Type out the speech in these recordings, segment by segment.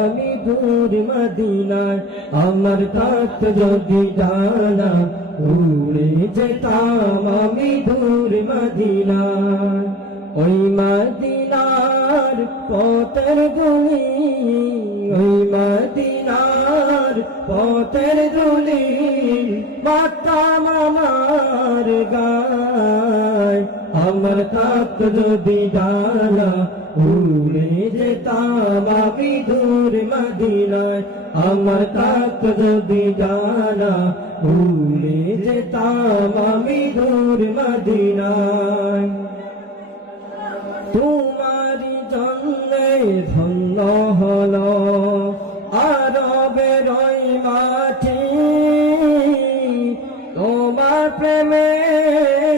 আমি দূর মদিনায় আমার থাকত যদি ডানা উড়ে যেতাম আমি দূর মদিনায় ওই মদিনার পথের ধুলি ওই মদিনার পথের ধুলি মাতাম আমার গায় আমার থাকত যদি ডানা উড়ে যেতাম আমি দূর মদিনায় আমার থাকত যদি ডানা উড়ে যেতাম আমি দূর মদিনায় তোমারি জন্যে ধন্য হলো আরবের ওই মাটি তোমার প্রেমে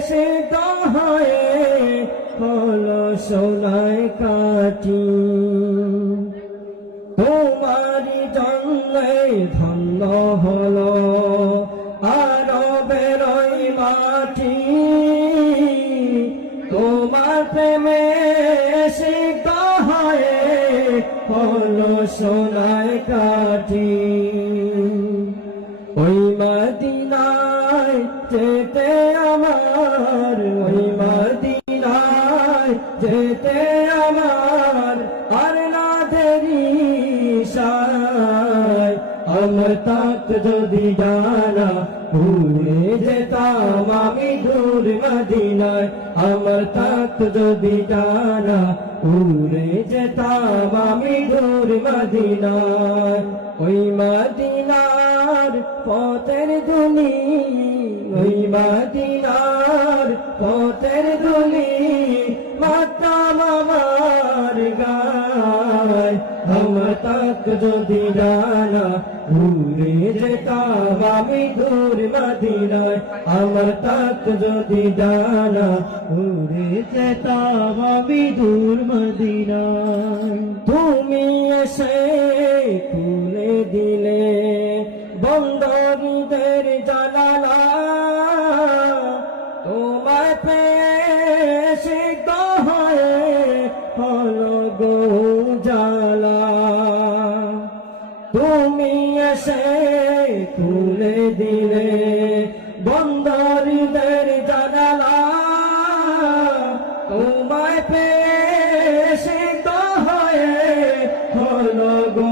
সিদ্ধ হয়ে হলো সোনায় কাটি তোমারি জন্যে ধন্য হলো আরবের ওই মাটি তোমার প্রেমে সিদ্ধ হয়ে হলো সোনায় কাটি ওই মদিনায় যেতে আমার ওই মদিনায় যেতে আমার আর না দেরি সায় আমার থাকত যদি ডানা উড়ে যেতাম আমি দূর মদিনায় আমার থাকত যদি ডানা উড়ে যেতাম আমি দূর মদিনায় ওই মদিনার পথের ধুলি ওই মদিনার পথের ধুলি মাতাম আমার গায় আমার থাকত যদি ডানা উড়ে যেতাম আমি দূর মদিনায় আমার থাকত যদি ডানা উড়ে যেতাম আমি দূর মদিনায় তুমি এসে খুলে দিলে বন্দরদের জানালা তোমায় পেয়ে সিদ্ধ হয়ে হলো গো জালা তুমি এসে খুলে দিলে বন্দরদের জানালা তোমায় পেয়ে সিদ্ধ হয়ে হলো গো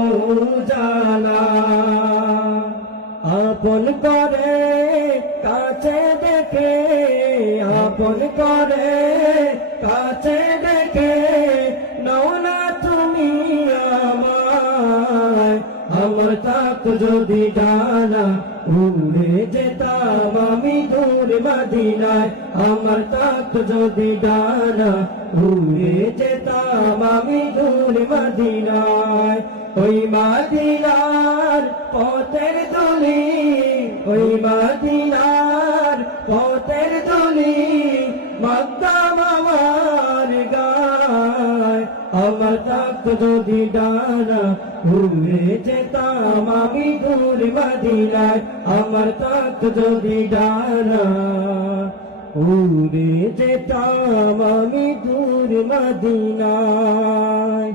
জালা আপন করে কাছে দেখে আপন করে কাছে দেখে নাও না তুমি আমায় আমার থাকত যদি ডানা উড়ে যেতাম আমি দূর মদিনায় আমার থাকত যদি ডানা উড়ে যেতাম আমি দূর মদিনায় ওই মদিনার পথের ধুলি ওই মদিনার পথের ধুলি মাতাম আমার গায় আমার থাকত যদি ডানা উড়ে যেতাম আমি দূর মদিনায় আমার থাকত যদি ডানা উড়ে যেতাম আমি দূর মদিনায়।